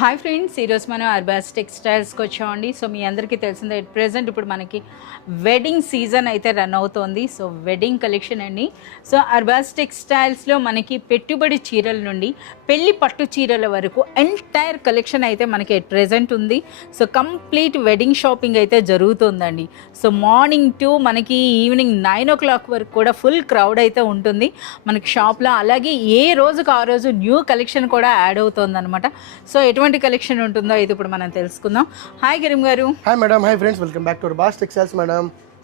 Hi friends, ఈరోజు మనం అర్బాస్ టెక్స్టైల్స్కి వచ్చామండి. సో మీ అందరికీ తెలిసిందే ప్రెజెంట్ ఇప్పుడు మనకి వెడ్డింగ్ సీజన్ అయితే రన్ అవుతోంది. సో వెడ్డింగ్ కలెక్షన్ అండి. సో అర్బాస్ టెక్స్టైల్స్లో మనకి పెట్టుబడి చీరల నుండి పెళ్లి పట్టు చీరల వరకు ఎంటైర్ కలెక్షన్ అయితే మనకి ప్రెజెంట్ ఉంది. సో కంప్లీట్ వెడ్డింగ్ షాపింగ్ అయితే జరుగుతుందండి. సో మార్నింగ్ టు మనకి ఈవినింగ్ 9 o'clock వరకు కూడా ఫుల్ క్రౌడ్ అయితే ఉంటుంది మనకి షాప్లో. అలాగే ఏ రోజుకు ఆ రోజు న్యూ కలెక్షన్ కూడా యాడ్ అవుతుంది అనమాట. సో ఎటువంటి కలెక్షన్ ఉంటుందో ఇది ఇప్పుడు మనం తెలుసుకుందాం. హాయ్ గిరిమ్ గారు. Hi madam. Hi friends, welcome back to Arbaz textiles madam.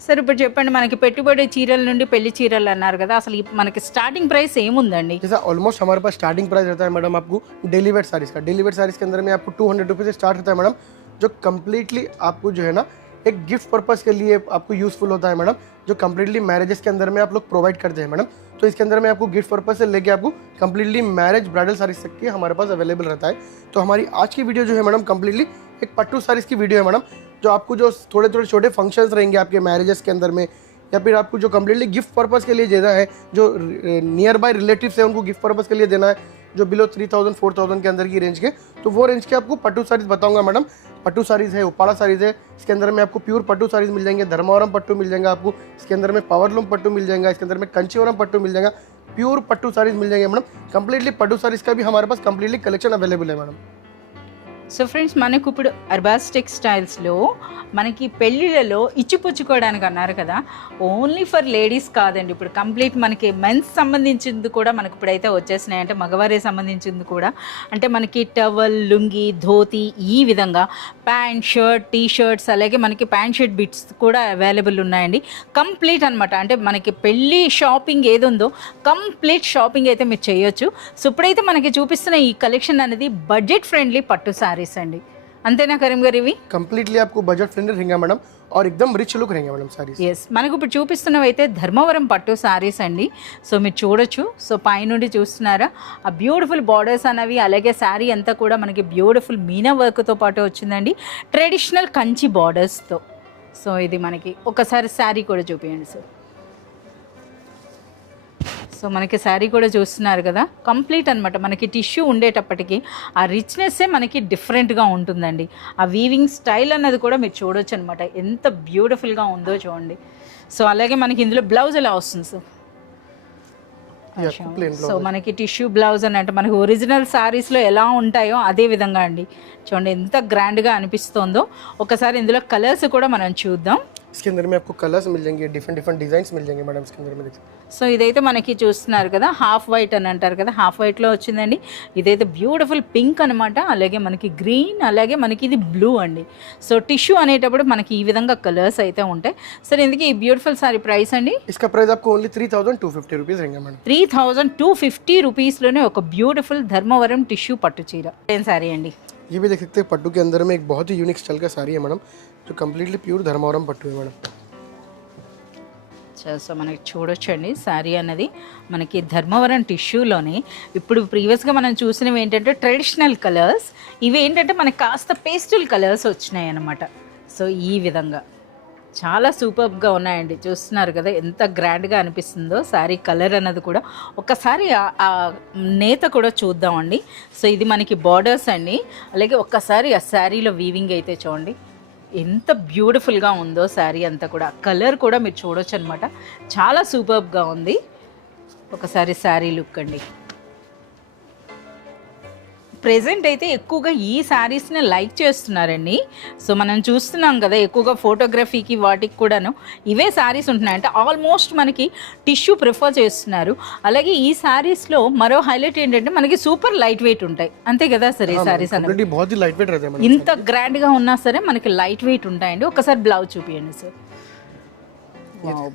Sir ఇప్పుడు చెప్పండి, మనకి పెట్టుబడి చీరల నుండి పెళ్లి చీరలు అన్నారు కదా, అసలు మనకి స్टार्टिंग प्राइस ఏముందండి? जैसा ऑलमोस्ट हमारे पास स्टार्टिंग प्राइस रहता है मैडम आपको डेली वेयर साड़ीज का. डेली वेयर साड़ीज के अंदर में आपको 200 रुपये से स्टार्ट होता है मैडम, जो कम्प्लीटली आपको जो है ना एक गिफ्ट पर्पस के लिए आपको यूजफुल होता है मैडम, जो कम्प्लीटली मैरिजेस के अंदर में आप लोग प्रोवाइड करते हैं मैडम. तो इसके अंदर में आपको गिफ्ट पर्पस से लेके आपको कम्प्लीटली मैरिज ब्राइडल साड़ीज तक की हमारे पास अवेलेबल रहता है. तो हमारी आज की वीडियो जो है मैडम कम्प्लीटली एक पट्टू साड़ीज की वीडियो है मैडम, जो आपको जो थोड़े थोड़े छोटे फंक्शंस रहेंगे आपके मैरिजेस के अंदर में, या फिर आपको जो कम्प्लीटली गिफ्ट पर्पस के लिए देना है, जो नियर बाय रिलेटिव्स है उनको गिफ्ट पर्पस के लिए देना है, जो बिलो 3000-4000 के अंदर की रेंज के, तो वो रेंज के आपको पट्टू साड़ीज बताऊंगा मैडम. पट्टू साड़ीज है, उपाड़ा साड़ीज है, इसके अंदर में आपको प्योर पट्टू साड़ीज मिल जाएंगे. धर्मावरम पट्टू मिल जाएगा आपको, इसके अंदर में पावरलूम पट्टू मिल जाएगा, इसके अंदर में कंचीवरम पट्टू मिल जाएगा, प्योर पट्टू साड़ीज मिल जाएंगे मैडम. कंप्लीटली पट्टू साड़ीज का भी हमारे पास कंप्लीटली कलेक्शन अवेलेबल है मैडम. సో ఫ్రెండ్స్, మనకు ఇప్పుడు అర్బాస్ టెక్స్టైల్స్లో మనకి పెళ్ళిళ్ళలో ఇచ్చిపుచ్చుకోవడానికి అన్నారు కదా, ఓన్లీ ఫర్ లేడీస్ కాదండి. ఇప్పుడు కంప్లీట్ మనకి మెన్స్ సంబంధించింది కూడా మనకి ఇప్పుడైతే వచ్చేసినాయి. అంటే మగవారికి సంబంధించింది కూడా, అంటే మనకి టవల్, లుంగి, ధోతి, ఈ విధంగా ప్యాంట్, షర్ట్, టీ షర్ట్స్, అలాగే మనకి ప్యాంట్ షర్ట్ బిట్స్ కూడా అవైలబుల్ ఉన్నాయండి. కంప్లీట్ అనమాట. అంటే మనకి పెళ్ళి షాపింగ్ ఏది ఉందో కంప్లీట్ షాపింగ్ అయితే మీరు చేయొచ్చు. సో ఇప్పుడైతే మనకి చూపిస్తున్న ఈ కలెక్షన్ అనేది బడ్జెట్ ఫ్రెండ్లీ పట్టు సారీస్ అండి. అంతేనా కరీం గారు? ఇవి कंप्लीटली आपको बजट फ्रेंडली रहेंगे मैडम और एकदम रिच लुक रहेंगे मैडम साड़ीज. ఎస్, మనకు ఇప్పుడు చూపిస్తున్నవి అయితే ధర్మవరం పట్టు సారీస్ అండి. సో మీరు చూడొచ్చు. సో పైనుండి చూస్తున్నారా ఆ బ్యూటిఫుల్ బార్డర్స్ అనేవి, అలాగే శారీ అంతా కూడా మనకి బ్యూటిఫుల్ మీనా వర్క్తో పాటు వచ్చిందండి, ట్రెడిషనల్ కంచి బార్డర్స్తో. సో ఇది మనకి ఒకసారి శారీ కూడా చూపించండి సార్. సో మనకి శారీ కూడా చూస్తున్నారు కదా, కంప్లీట్ అనమాట. మనకి టిష్యూ ఉండేటప్పటికి ఆ రిచ్నెస్సే మనకి డిఫరెంట్గా ఉంటుందండి. ఆ వీవింగ్ స్టైల్ అన్నది కూడా మీరు చూడొచ్చు అనమాట, ఎంత బ్యూటిఫుల్గా ఉందో చూడండి. సో అలాగే మనకి ఇందులో బ్లౌజ్ ఎలా వస్తుంది సార్? సో మనకి టిష్యూ బ్లౌజ్ అని అంటే మనకి ఒరిజినల్ శారీస్లో ఎలా ఉంటాయో అదే విధంగా అండి. చూడండి ఎంత గ్రాండ్గా అనిపిస్తుందో. ఒకసారి ఇందులో కలర్స్ కూడా మనం చూద్దాం. इसके अंदर में आपको कलर्स मिल जाएंगे, डिफरेंट डिफरेंट डिजाइन्स मिल जाएंगे मैडम इसके अंदर में. देखिए సో ఇదైతే మనకి చూస్తున్నారు కదా, హాఫ్ వైట్ అని అంటారు కదా, హాఫ్ వైట్లో వచ్చిందండి. ఇదైతే బ్యూటిఫుల్ పింక్ అనమాట, అలాగే మనకి గ్రీన్, అలాగే మనకి ఇది బ్లూ అండి. సో టిష్యూ అనేటప్పుడు మనకి ఈ విధంగా కలర్స్ అయితే ఉంటాయి. సరే, ఇందుకు ఈ బ్యూటిఫుల్ సారీ ప్రైస్ అండి? इसका प्राइस आपको ओनली 3250 रुपीज रहेंगे मैडम. 3250 రూపీస్లోనే ఒక బ్యూటిఫుల్ ధర్మవరం టిష్యూ పట్టు చీర. ఏం సారీ అండి? ये भी देख सकते हैं पट्टू के अंदर में एक बहुत ही यूनिक स्टाइल का साड़ी है मैडम, जो कम्प्लीटली प्योर धर्मावरम पट्टू है मैडम. సో మనకి చూడొచ్చండి, శారీ అన్నది మనకి ధర్మవరం టిష్యూలోనే. ఇప్పుడు ప్రీవియస్గా మనం చూసినవి ఏంటంటే ట్రెడిషనల్ కలర్స్, ఇవి ఏంటంటే మనకి కాస్త పేస్టల్ కలర్స్ వచ్చినాయి అన్నమాట. సో ఈ విధంగా చాలా సూపర్గా ఉన్నాయండి. చూస్తున్నారు కదా ఎంత గ్రాండ్గా అనిపిస్తుందో శారీ కలర్ అన్నది కూడా. ఒక్కసారి ఆ నేత కూడా చూద్దామండి. సో ఇది మనకి బార్డర్స్ అండి, అలాగే ఒక్కసారి ఆ శారీలో వీవింగ్ అయితే చూడండి ఎంత బ్యూటిఫుల్గా ఉందో శారీ అంతా కూడా. కలర్ కూడా మీరు చూడొచ్చు అనమాట, చాలా సూపర్గా ఉంది. ఒకసారి శారీ లుక్ అండి. ప్రెజెంట్ అయితే ఎక్కువగా ఈ శారీస్ని లైక్ చేస్తున్నారండి. సో మనం చూస్తున్నాం కదా, ఎక్కువగా ఫోటోగ్రఫీకి వాటికి కూడాను ఇవే శారీస్ ఉంటున్నాయి. అంటే ఆల్మోస్ట్ మనకి టిష్యూ ప్రిఫర్ చేస్తున్నారు. అలాగే ఈ శారీస్లో మరో హైలైట్ ఏంటంటే మనకి సూపర్ లైట్ వెయిట్ ఉంటాయి. అంతే కదా సార్? ఈ శారీస్ అనేది ఇంత గ్రాండ్గా ఉన్నా సరే మనకి లైట్ వెయిట్ ఉంటాయండి. ఒకసారి బ్లౌజ్ చూపించండి సార్.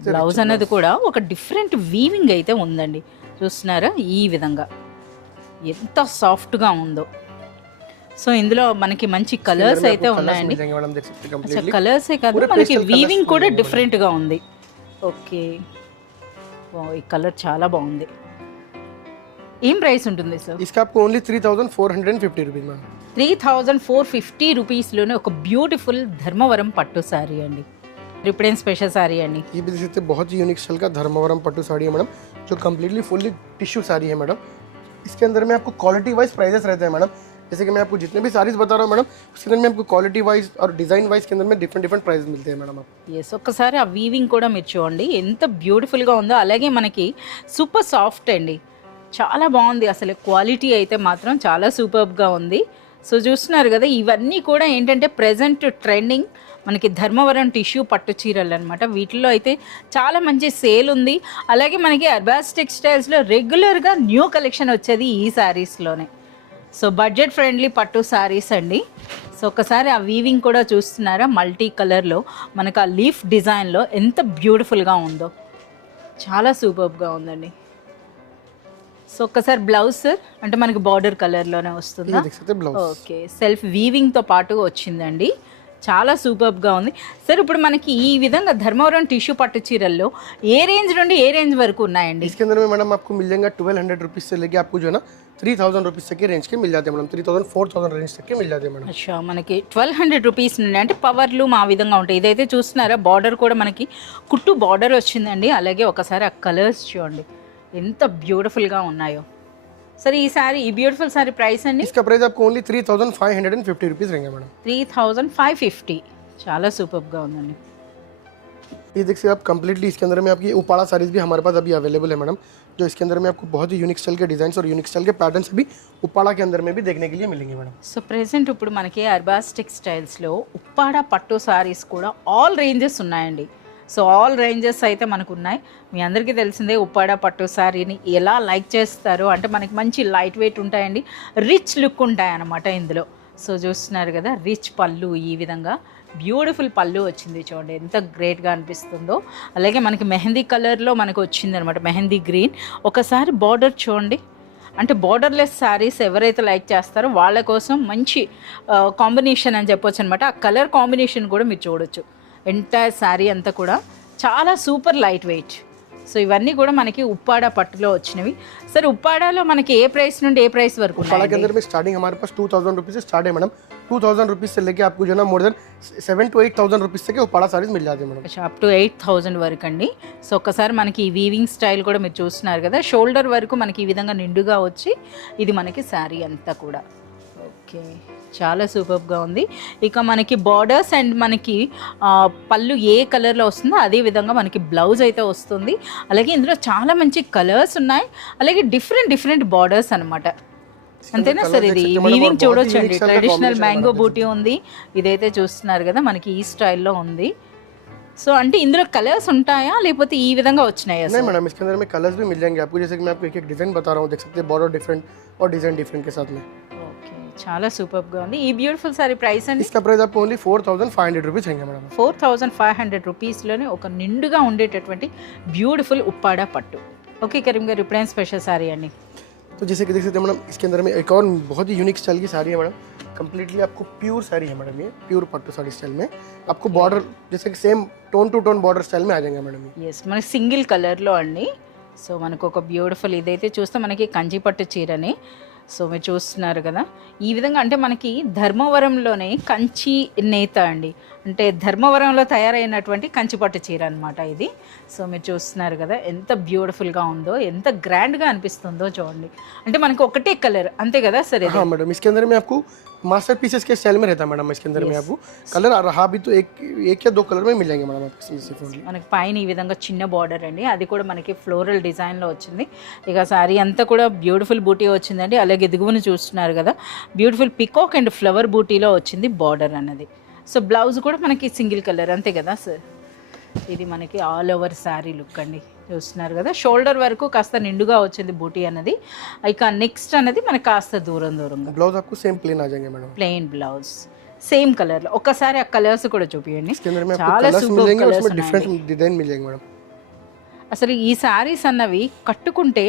బ్లౌజ్ అనేది కూడా ఒక డిఫరెంట్ వీవింగ్ అయితే ఉందండి. చూస్తున్నారా ఈ విధంగా ఎంత సాఫ్ట్గా ఉందో. సో ఇందులో మనకి మంచి కలర్స్ అయితే ఉన్నాయండి. కలర్సే కాదు, మనకి వీవింగ్ కూడా డిఫరెంట్గా ఉంది. ఓకే, ఈ కలర్ చాలా బాగుంది. ఏం ప్రైస్ ఉంటుంది సార్? इसका आपको ओनली 3450 रुपीज मैम. 3450 రూపీస్లోనే ఒక బ్యూటిఫుల్ ధర్మవరం పట్టు శారీ అండి. ఇప్పుడేం స్పెషల్ సారీ అండి? ये भी देख सकते हैं बहुत ही यूनिक स्टाइल का धर्मावरम पट्टू साड़ी है मैडम, जो कम्प्लीटली फुल्ली टिश्यू साड़ी है मैडम. इसके अंदर में आपको क्वालिटी वाइज प्राइजेस रहते हैं मैडम. जैसे कि मैं आपको जितने भी साड़ीज बता रहा हूँ मैडम, उसके अंदर में आपको क्वालिटी वाइज और डिज़ाइन वाइज के अंदर में डिफरेंट डिफरेंट प्राइस मिलते हैं मैडम आपको। ఎస్ ఒక్కసారి ఆ వీవింగ్ కూడా మీరు చూడండి ఎంత బ్యూటిఫుల్గా ఉందో. అలాగే మనకి సూపర్ సాఫ్ట్ అండి, చాలా బాగుంది అసలు. క్వాలిటీ అయితే మాత్రం చాలా సూపర్గా ఉంది. సో చూస్తున్నారు కదా, ఇవన్నీ కూడా ఏంటంటే ప్రజెంట్ ట్రెండింగ్ మనకి ధర్మవరం టిష్యూ పట్టు చీరలు అనమాట. వీటిల్లో అయితే చాలా మంచి సేల్ ఉంది. అలాగే మనకి అర్బాస్ టెక్స్టైల్స్లో రెగ్యులర్గా న్యూ కలెక్షన్ వచ్చేది ఈ శారీస్లోనే. సో బడ్జెట్ ఫ్రెండ్లీ పట్టు శారీస్ అండి. సో ఒకసారి ఆ వీవింగ్ కూడా చూస్తున్నారా, మల్టీ కలర్లో మనకు ఆ లీఫ్ డిజైన్లో ఎంత బ్యూటిఫుల్గా ఉందో, చాలా సూపర్గా ఉందండి. సో ఒక్కసారి బ్లౌజ్ సార్, అంటే మనకి బార్డర్ కలర్లోనే వస్తుంది. ఓకే, సెల్ఫ్ వీవింగ్తో పాటు వచ్చిందండి, చాలా సూపర్గా ఉంది సార్. ఇప్పుడు మనకి ఈ విధంగా ధర్మవరం టిష్యూ పట్టు చీరల్లో ఏ రేంజ్ నుండి ఏ రేంజ్ వరకు ఉన్నాయండి? इसके अंदर में मैडम आपको मिल जाएगा 1200 रुपीज़ से लेके आपको जो है ना 3000 रुपीज़ तक के रेंज के मिल जाते हैं मैडम, 3000 4000 रेंज तक के मिल जाते हैं मैडम. అచ్చా, మనకి 1200 రూపీస్ నుండి అంటే పవర్లు ఆ విధంగా ఉంటాయి. ఇదైతే చూస్తున్నారా, బార్డర్ కూడా మనకి కుట్టు బార్డర్ వచ్చిందండి. అలాగే ఒకసారి ఆ కలర్స్ చూడండి ఎంత బ్యూటిఫుల్గా ఉన్నాయో. సరే ఈ సారీ, ఈ బ్యూటిఫుల్ సారీ ప్రైస్ అండి? इसका प्राइस आपको ओनली 3550 रुपीज़ रहेंगे मैडम. 3550, చాలా సూపర్గా ఉందండి. ये देखिए आप कंप्लीटली इसके अंदर में आपकी उपाड़ा साड़ीज भी हमारे पास अभी अवेलेबल है मैडम, जो इसके अंदर में आपको बहुत ही यूनिक स्टाइल के डिजाइन और यूनिक स्टाइल के पैटर्न्स भी उपाड़ा के अंदर में भी देखने के लिए मिलेंगे मैडम. సో ప్రెసెంట్ ఇప్పుడు మనకి అర్బాస్ టెక్స్టైల్స్లో ఉప్పాడ పట్టు సారీస్ కూడా ఆల్ రేంజెస్ ఉన్నాయండి. సో ఆల్ రేంజెస్ అయితే మనకు ఉన్నాయి. మీ అందరికీ తెలిసిందే ఉప్పాడ పట్టు సారీని ఎలా లైక్ చేస్తారు అంటే మనకి మంచి లైట్ వెయిట్ ఉంటాయండి, రిచ్ లుక్ ఉంటాయి అన్నమాట ఇందులో. సో చూస్తున్నారు కదా, రిచ్ పళ్ళు, ఈ విధంగా బ్యూటిఫుల్ పళ్ళు వచ్చింది చూడండి, ఎంత గ్రేట్గా అనిపిస్తుందో. అలాగే మనకి మెహందీ కలర్లో మనకు వచ్చింది అనమాట, మెహందీ గ్రీన్. ఒకసారి బార్డర్ చూడండి, అంటే బార్డర్లెస్ శారీస్ ఎవరైతే లైక్ చేస్తారో వాళ్ళ కోసం మంచి కాంబినేషన్ అని చెప్పొచ్చు అనమాట. ఆ కలర్ కాంబినేషన్ కూడా మీరు చూడొచ్చు. ఎంటైర్ శారీ అంతా కూడా చాలా సూపర్ లైట్ వెయిట్. సో ఇవన్నీ కూడా మనకి ఉప్పాడ పట్టులో వచ్చినవి. సరే ఉప్పాడలో మనకి ఏ ప్రైస్ నుండి ఏ ప్రైస్ వరకు? उपाड़ा के अंदर में स्टार्टिंग हमारे पास 2000 रुपीज़ से स्टार्ट है मैडम. 2000 रुपीज़ से लेके आपको जो है ना मोर देन 7 to 8000 रुपीज़ तक के उपाड़ा साड़ीज मिल जाते हैं मैडम. అప్ టు 8000 వరకు అండి. సో ఒక్కసారి మనకి ఈ వీవింగ్ స్టైల్ కూడా మీరు చూస్తున్నారు కదా, షోల్డర్ వరకు మనకి ఈ విధంగా నిండుగా వచ్చి ఇది మనకి శారీ అంతా కూడా. ఓకే, చాలా సూపర్గా ఉంది. ఇక మనకి బార్డర్స్ అండ్ మనకి పళ్ళు ఏ కలర్లో వస్తుందో అదే విధంగా మనకి బ్లౌజ్ అయితే వస్తుంది. అలాగే ఇందులో చాలా మంచి కలర్స్ ఉన్నాయి, అలాగే డిఫరెంట్ బార్డర్స్ అనమాట. అంతేనా సార్? ఇది వీవింగ్ చూడొచ్చు అండి, ట్రెడిషనల్ మ్యాంగో బూటీ ఉంది. ఇదైతే చూస్తున్నారు కదా మనకి ఈ స్టైల్లో ఉంది. సో అంటే ఇందులో కలర్స్ ఉంటాయా లేకపోతే ఈ విధంగా వచ్చినాయా? नहीं मैडम, इसके अंदर में कलर्स भी मिल जाएंगे आपको, जैसे कि मैं आपको एक एक डिज़ाइन बता रहा हूँ, देख सकते हैं बॉर्डर डिफरेंट और डिज़ाइन डिफरेंट के साथ में. ఓకే, చాలా సూపర్గా ఉంది. ఈ బ్యూటిఫుల్ సారీ ప్రైస్ అండి? इसका प्राइस आपको ओनली 4500 रुपीज़ रहेंगे मैडम. 4500 రూపీస్లోనే ఒక నిండుగా ఉండేటటువంటి బ్యూటిఫుల్ ఉప్పాడ పట్టు. ఓకే కరీం గారు, ఇప్పుడేం స్పెషల్ సారీ అండి? तो जैसे कि देख सकते हैं मैडम, इसके अंदर में एक और बहुत ही यूनिक स्टाइल की साड़ी है मैडम. कंप्लीटली आपको प्योर साड़ी है मैडम, ये प्योर पट्टू साड़ी स्टाइल में आपको बॉर्डर जैसे कि same tone to tone border style में आ जाएंगे मैडम. ఎస్, మనకి సింగిల్ కలర్లో అండి. సో మనకు ఒక బ్యూటిఫుల్, ఇదైతే చూస్తే మనకి కంచి పట్టు చీరని. సో మీరు చూస్తున్నారు కదా ఈ విధంగా, అంటే మనకి ధర్మవరంలోనే కంచి నేత అండి, అంటే ధర్మవరంలో తయారైనటువంటి కంచి పట్టు చీర అనమాట ఇది. సో మీరు చూస్తున్నారు కదా ఎంత బ్యూటిఫుల్గా ఉందో, ఎంత గ్రాండ్గా అనిపిస్తుందో చూడండి. అంటే మనకి ఒకటే కలర్ అంతే కదా సార్? हाँ मैडम, इसके अंदर में आपको मास्टर पीसेस के स्टाइल में रहता है मैडम. इसके अंदर में आपको कलर रहा भी तो एक या दो कलर में मिल जाएंगे मैडम आपको सिर्फ. మనకి పైన ఈ విధంగా చిన్న బార్డర్ అండి, అది కూడా మనకి ఫ్లోరల్ డిజైన్లో వచ్చింది. ఇక సారీ అంతా కూడా బ్యూటిఫుల్ బూటీ వచ్చిందండి. అలాగే దిగువను చూస్తున్నారు కదా, బ్యూటిఫుల్ పికాక్ అండ్ ఫ్లవర్ బూటీలో వచ్చింది బార్డర్ అన్నది. సో బ్లౌజ్ కూడా మనకి సింగిల్ కలర్ అంతే కదా సార్? ఇది మనకి ఆల్ ఓవర్ శారీ లుక్ అండి, చూస్తున్నారు కదా. షోల్డర్ వరకు కాస్త నిండుగా వచ్చింది బూటీ అన్నది. ఇక నెక్స్ట్ అనేది మనకి కాస్త దూరంగా ब्लाउज आपको सेम प्लेन आ जाएंगे मैडम. ప్లెయిన్ బ్లౌజ్ సేమ్ కలర్లో. ఒక్కసారి ఆ కలర్స్ కూడా చూపించండి. इसके अंदर में आपको చాలా कलर्स సూపర్ मिलेंगे, కలర్స్ उसमें डिफरेंट डिजाइन मिल जाएंगे मैडम. అసలు ఈ శారీస్ అన్నవి కట్టుకుంటే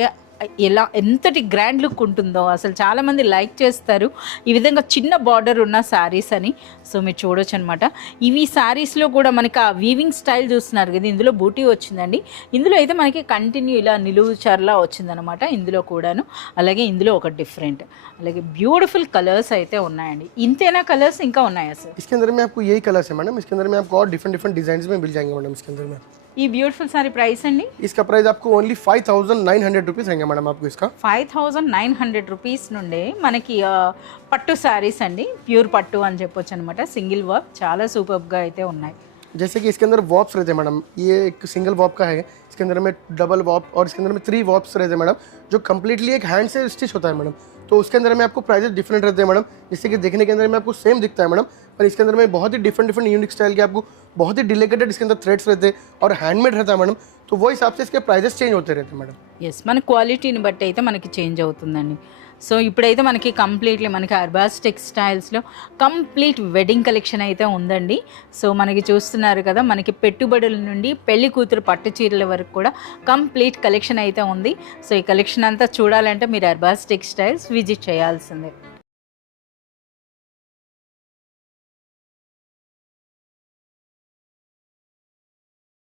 ఎలా ఎంతటి గ్రాండ్ లుక్ ఉంటుందో అసలు చాలామంది లైక్ చేస్తారు ఈ విధంగా చిన్న బార్డర్ ఉన్న శారీస్ అని. సో మీరు చూడొచ్చు అనమాట. ఇవి శారీస్లో కూడా మనకి ఆ వీవింగ్ స్టైల్ చూస్తున్నారు కదా, ఇందులో బూటీ వచ్చిందండి. ఇందులో అయితే మనకి కంటిన్యూ ఇలా నిలువు చర్లా వచ్చిందనమాట ఇందులో కూడాను. అలాగే ఇందులో ఒక డిఫరెంట్, అలాగే బ్యూటిఫుల్ కలర్స్ అయితే ఉన్నాయండి. ఇంతేనా కలర్స్ ఇంకా ఉన్నాయా సార్? इसके अंदर में आपको यही कलर्स है मैडम. इसके अंदर में आपको और डिफरेंट डिफरेंट डिजाइन में मिल जाएंगे मैडम. इसके अंदर में ఈ బ్యూటిఫుల్ సారీ ప్రైస్ అండి इसका प्राइस आपको ओनली 5,900 रुपीज़ रहेंगे मैडम आपको इसका 5,900 రూపీస్ నుండే మనకి పట్టు శారీస్ అండి, ప్యూర్ పట్టు అని చెప్పొచ్చు అనమాట. సింగిల్ వర్క్ చాలా సూపర్గా అయితే ఉన్నాయి. जैसे कि इसके अंदर वॉप्स रहते हैं मैडम, ये एक सिंगल वॉप का है, इसके अंदर में डबल वॉप और इसके अंदर में 3 वॉप्स रहते हैं मैडम, जो कम्प्लीटली एक हैंड से स्टिच होता है मैडम. तो उसके अंदर में आपको प्राइजेस डिफरेंट रहते हैं मैडम. जिससे कि देखने के अंदर में आपको सेम दिखता है मैडम, पर इसके अंदर में बहुत ही डिफरेंट यूनिक स्टाइल के आपको बहुत ही डिलिकेटेड इसके अंदर थ्रेड्स रहते हैं और हैंडमेड रहता है मैडम. तो वो हिसाब से इसके प्राइजेस चेंज होते रहते हैं मैडम. ఎస్, మన క్వాలిటీని బట్టి అయితే మనకి చేంజ్ అవుతుందండి. సో ఇప్పుడైతే మనకి కంప్లీట్లీ మనకి అర్బాస్ టెక్స్టైల్స్లో కంప్లీట్ వెడ్డింగ్ కలెక్షన్ అయితే ఉందండి. సో మనకి చూస్తున్నారు కదా, మనకి పెట్టుబడుల నుండి పెళ్లి కూతురు పట్టు చీరల వరకు కూడా కంప్లీట్ కలెక్షన్ అయితే ఉంది. సో ఈ కలెక్షన్ అంతా చూడాలంటే మీరు అర్బాస్ టెక్స్టైల్స్ విజిట్ చేయాల్సిందే.